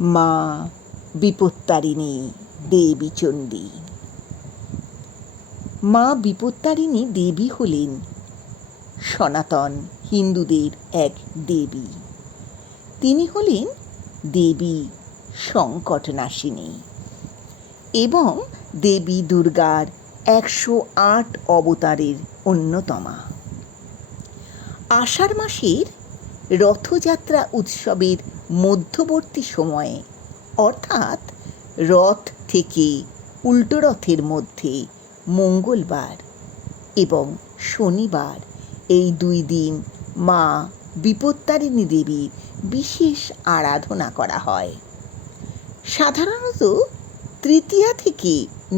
মা বিপত্তারিণী দেবী চণ্ডী। মা বিপত্তারিণী দেবী হলেন সনাতন হিন্দুদের এক দেবী। তিনি হলেন দেবী সংকটনাশিনী এবং দেবী দুর্গার 108 অবতারের অন্যতমা। আষাঢ় মাসের রথযাত্রা উৎসবের মধ্যবর্তী সময়ে, অর্থাৎ রথ থেকে উল্টো রথের মধ্যে মঙ্গলবার এবং শনিবার, এই 2 দিন মা বিপত্তারিণী দেবীর বিশেষ আরাধনা করা হয়। সাধারণত তৃতীয়া থেকে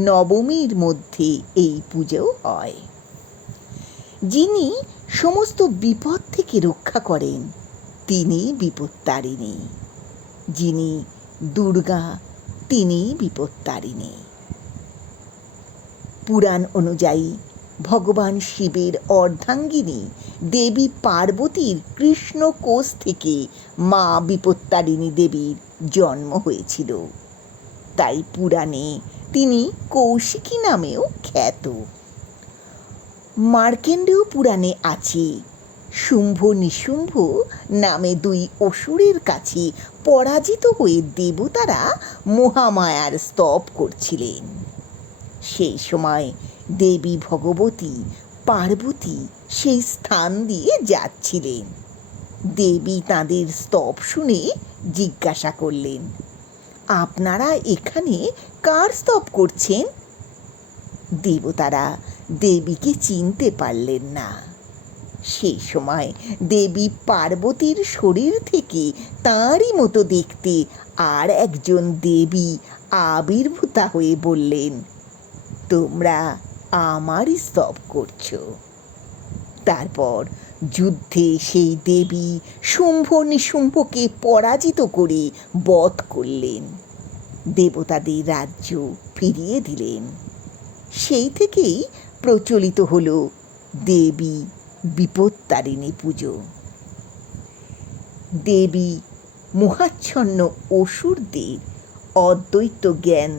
নবমীর মধ্যে এই পুজো হয়। যিনি সমস্ত বিপদ থেকে রক্ষা করেন তিনি বিপত্তারিণী, যিনি দুর্গা তিনি বিপত্তারিণী। পুরাণ অনুযায়ী ভগবান শিবের অর্ধাঙ্গিনী দেবী পার্বতীর কৃষ্ণ কোষ থেকে মা বিপত্তারিণী দেবীর জন্ম হয়েছিল। তাই পুরাণে তিনি কৌশিকী নামেও খ্যাত। মার্কেন্ডেয় পুরাণে আছে, শুম্ভ নিশুম্ভ নামে 2 অসুরের কাছে পরাজিত হয়ে দেবতারা মহামায়ার স্তব করছিলেন। সেই সময় দেবী ভগবতী পার্বতী সেই স্থান দিয়ে যাচ্ছিলেন। দেবী তাঁদের স্তব শুনে জিজ্ঞাসা করলেন, আপনারা এখানে কার স্তব করছেন? দেবতারা দেবীকে চিনতে পারলেন না। সেই সময় দেবী পার্বতীর শরীর থেকে তাঁরই মতো দেখতে আর একজন দেবী আবির্ভূতা হয়ে বললেন, তোমরা আমারই স্তব করছো। তারপর যুদ্ধে সেই দেবী শুম্ভ নিশুম্ভকে পরাজিত করে বধ করলেন, দেবতাদের রাজ্য ফিরিয়ে দিলেন। সেই থেকেই প্রচলিত হল দেবী বিপত্তারিণী পুজো। দেবী মোহাচ্ছন্ন অসুরদের অদ্বৈত জ্ঞান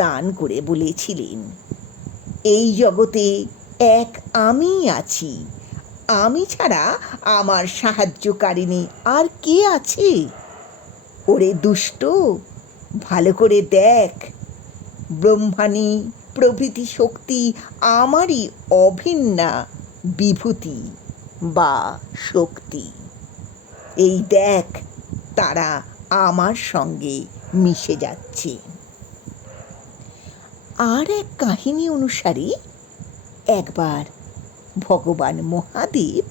দান করে বলেছিলেন, এই জগতে এক আমিই আছি, আমি ছাড়া আমার সাহায্যকারিণী আর কে আছে? ওরে দুষ্ট, ভালো করে দেখ, ব্রহ্মাণী প্রভৃতি শক্তি আমারই অভিন্না বিভূতি বা শক্তি। এই দেখ, তারা আমার সঙ্গে মিশে যাচ্ছে। আর এক কাহিনী অনুসারে একবার ভগবান মহাদেব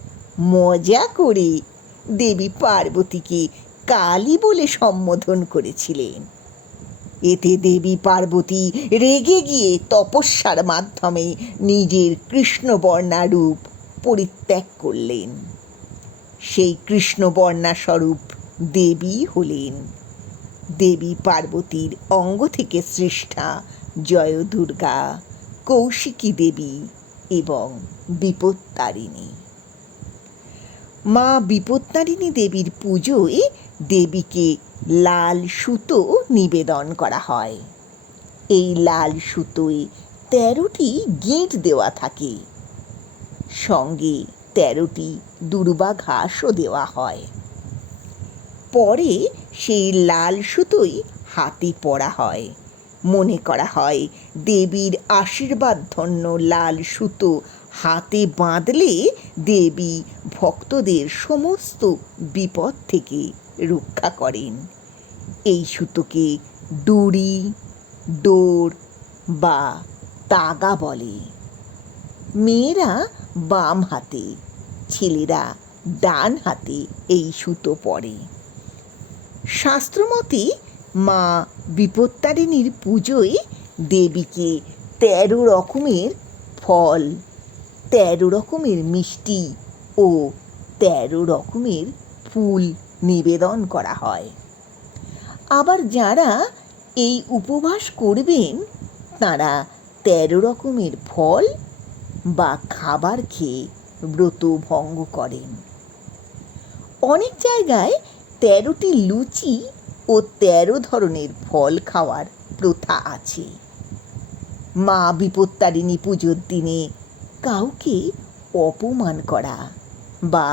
মজা করে দেবী পার্বতীকে কালী বলে সম্বোধন করেছিলেন। এতে দেবী পার্বতী রেগে গিয়ে তপস্যার মাধ্যমে নিজের কৃষ্ণবর্ণা রূপ পরিত্যাগ করলেন। সেই কৃষ্ণবর্ণা স্বরূপ দেবী হলেন দেবী পার্বতীর অঙ্গ থেকে সৃষ্টা জয় দুর্গা, কৌশিকী দেবী এবং বিপত্তারিণী। মা বিপত্তারিণী দেবীর পুজোয় দেবীকে লাল সুতো নিবেদন করা হয়। এই লাল সুতোয় 13টি গিঁট দেওয়া থাকে, সঙ্গে 13টি দুর্বা ঘাসও দেওয়া হয়। পরে সেই লাল সুতোই হাতে পরা হয়। মনে করা হয় দেবীর আশীর্বাদ ধন্য লাল সুতো হাতে বাঁধলে দেবী ভক্তদের সমস্ত বিপদ থেকে রক্ষা করেন। এই সুতোকে ডুরি, ডোর বা তাগা বলে। মেয়েরা বাম হাতে, ছেলেরা ডান হাতে এই সুতো পরে। শাস্ত্রমতে মা বিপত্তারিণীর পুজোয় দেবীকে 13 রকমের ফল, 13 রকমের মিষ্টি ও 13 রকমের ফুল নিবেদন করা হয়। আবার যারা এই উপবাস করবেন তারা 13 রকমের ফল বা খাবার খেয়ে ব্রত ভঙ্গ করেন। অনেক জায়গায় 13টি লুচি ও ও 13 ধরনের ফল খাওয়ার প্রথা আছে। মা বিপত্তারিণী পুজোর দিনে কাউকে অপমান করা বা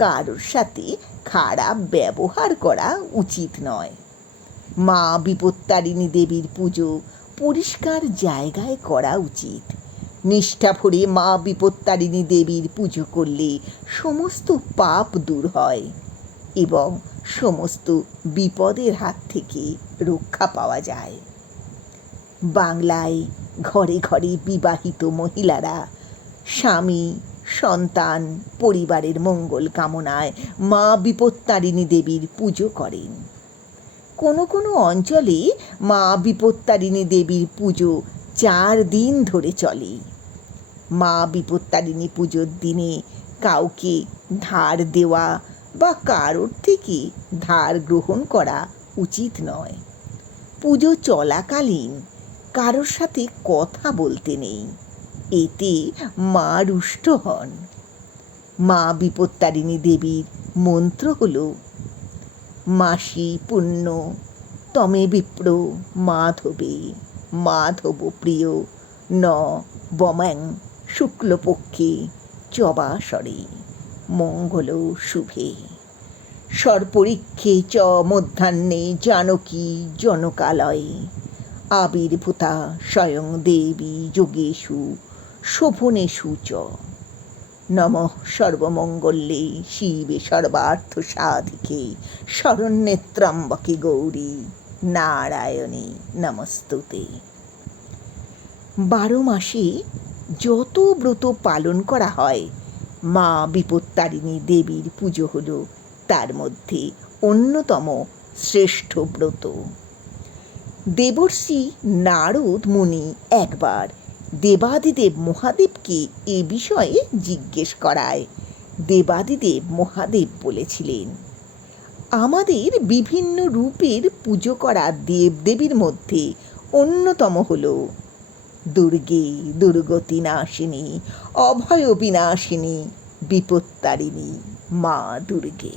কারোর সাথে খারাপ ব্যবহার করা উচিত নয়। মা বিপত্তারিণী দেবীর পুজো পরিষ্কার জায়গায় করা উচিত। নিষ্ঠা ভরে মা বিপত্তারিণী দেবীর পুজো করলে সমস্ত পাপ দূর হয় এবং সমস্ত বিপদের হাত থেকে রক্ষা পাওয়া যায়। বাংলায় ঘরে ঘরে বিবাহিত মহিলারা স্বামী, সন্তান, পরিবারের মঙ্গল কামনায় মা বিপত্তারিণী দেবীর পুজো করেন। কোনো কোনো অঞ্চলে মা বিপত্তারিণী দেবীর পুজো 4 দিন ধরে চলে। মা বিপত্তারিণী পুজোর দিনে কাউকে ধার দেওয়া বা কারোর থেকে ধার গ্রহণ করা উচিত নয়। পুজো চলাকালীন কারোর সাথে কথা বলতে নেই, এতে মা রুষ্ট হন। মা বিপত্তারিণী দেবীর মন্ত্র হল মাসি পুণ্য তমে বিপ্র মাধবে মাধব প্রিয় ন বম্যাং শুক্লপক্ষে চবাসরে মঙ্গল শুভে সর্পরিক্ষে চ মধ্যাহ্নে জানকী জনকালয়ে আবির্ভূতা স্বয়ং দেবী যোগেষু শোভনেষু চ। নমঃ সর্বমঙ্গলে শিবে সর্বার্থ সাধিকে শরণ্যে ত্র্যম্বকে গৌরী নারায়ণী নমস্তুতে। 12 মাসে যত ব্রত পালন করা হয়, মা বিপত্তারিণী দেবীর পুজো হল তার মধ্যে অন্যতম শ্রেষ্ঠ ব্রত। দেবর্ষি নারদ মুনি একবার দেবাদিদেব মহাদেবকে এ বিষয়ে জিজ্ঞেস করায় দেবাদিদেব মহাদেব বলেছিলেন, আমাদের বিভিন্ন রূপের পুজো করা দেবদেবীর মধ্যে অন্যতম হল দুর্গে দুর্গতি নাশিনী অভয় বিনাশিনী বিপত্তারিণী মা দুর্গে।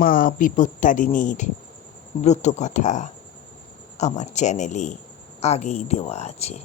মা বিপত্তারিণীর ব্রতকথা আমার চ্যানেলে আগেই দেওয়া আছে।